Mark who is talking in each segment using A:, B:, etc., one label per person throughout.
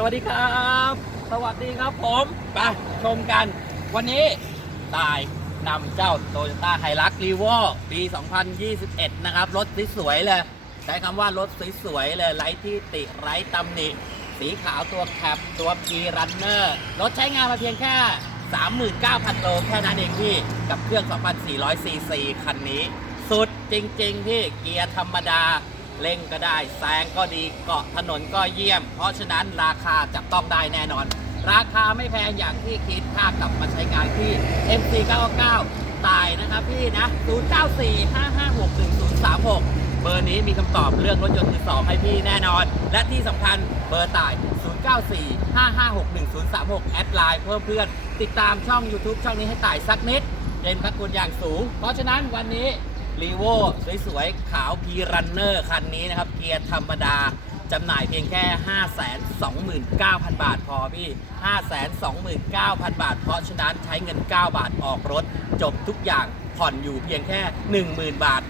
A: สวัสดีครับ สวัสดีครับผมไปชมกัน วันนี้ตายนำเจ้า t o y ยต้าไฮรักรีโวปี 2021 นะครับ รถสวยๆเลย ใช้คำว่ารถสวยๆเลยไร้ที่ติไร้ตำหนิ สีขาวตัวแคปตัวพีรันเนอร์ รถใช้งานมาเพียงแค่ 39,000 โลแค่นั้นเองพี่ กับเครื่อง 2,400ซีซีคันนี้ สุดจริงๆพี่เกียร์ธรรมดา เร่งก็ได้แซงก็ดีเกาะถนนก็เยี่ยม เพราะฉะนั้นราคาจับต้องได้แน่นอน ราคาไม่แพงอย่างที่คิดถ้ากลับมาใช้งานที่ MC99 ตายนะครับพี่นะ 0945561036เบอร์นี้มีคำตอบเรื่องรถยนต์มือสองให้พี่แน่นอน และที่สำคัญเบอร์ตาย 0945561036 แอดไลน์เพิ่มเพื่อน ติดตามช่อง YouTube ช่องนี้ให้ตายสักนิดเป็นพระคุณอย่างสูง เพราะฉะนั้นวันนี้ รีโวสวยๆ ขาวพีรันเนอร์คันนี้นะครับ เกียร์ธรรมดาจำหน่ายเพียงแค่ 529,000 บาทพอพี่ 529,000 บาท เพราะฉะนั้นใช้เงิน 9 บาทออกรถ จบทุกอย่างผ่อนอยู่เพียงแค่ 10,000 บาท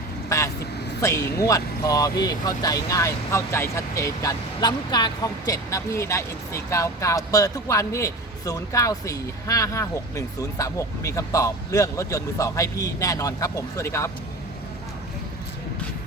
A: 84 งวด พอพี่เข้าใจง่ายเข้าใจชัดเจนกันล้ำกาคลอง 7 นะพี่นะ MC99 เปิดทุกวันพี่ 0945561036 มีคำตอบเรื่องรถยนต์มือสองให้พี่แน่นอนครับผม สวัสดีครับ Thank you.